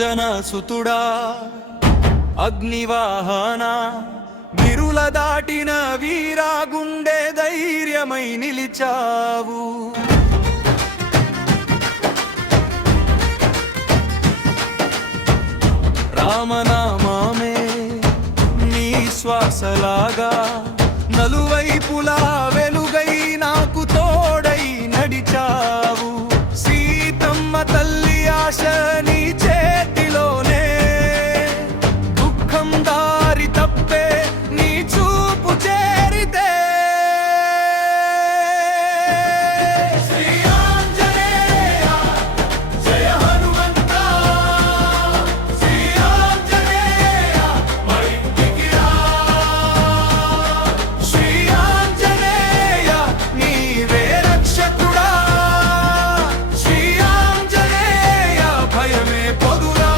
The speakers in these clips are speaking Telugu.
అంజన సుతుడా అగ్నివాహన విరుల దాటిన వీరా గుండె ధైర్యమై నిలిచావు. రామనామమే నీ శ్వాసలాగా నలువైపులా వెలుగై నాకు తోడై నడిచావు. సీతమ్మ తల్లి ఆశ నీ చేతిలోనే, దుఃఖం దారి తప్పే నీ చూపు చేరితే. శ్రీ ఆంజనేయ జయ హనుమంత, శ్రీ ఆంజనేయ మా ఇంటికి రా. శ్రీ ఆంజనేయ నీవే రక్షకుడా, శ్రీ ఆంజనేయ భయమే పొదురా.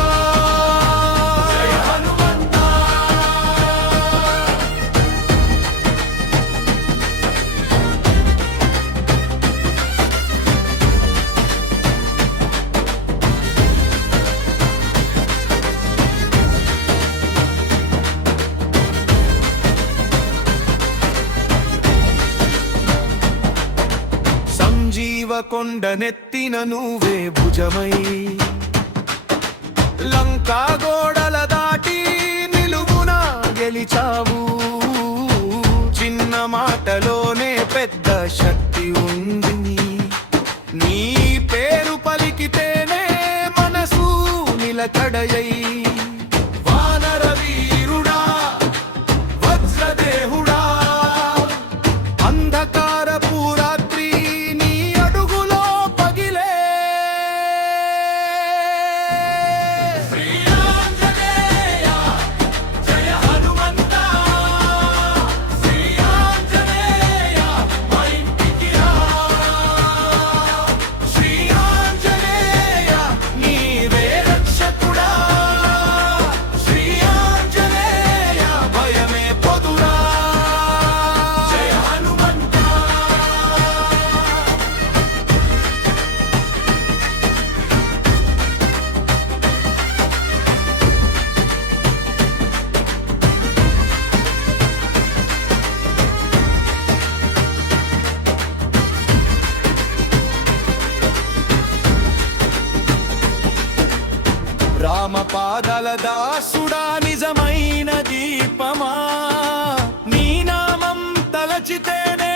జయ హనుమంత. సంజీవ కొండ నెత్తిన నువ్వే భుజమై, లంకా గోడల దాటి నిలువున గెలిచావు. చిన్న మాటలోనే పెద్ద శక్తి ఉంది, నీ పేరు పలికితేనే మనసు నిలకడయై. వానర వీరుడా వజ్రదేహుడా, అంధకారపు రాత్రి నీ అడుగులో పగిలే. శ్రీ ఆంజనేయ జయ హనుమంత, శ్రీ ఆంజనేయ మా ఇంటికి రా. శ్రీ ఆంజనేయ నీవే రక్షకుడా, శ్రీ ఆంజనేయ భయమే పొదురా. జయ హనుమంత. రామ పాదల దాసుడా నిజమైన దీపమా, నీ నామం తలచితేనే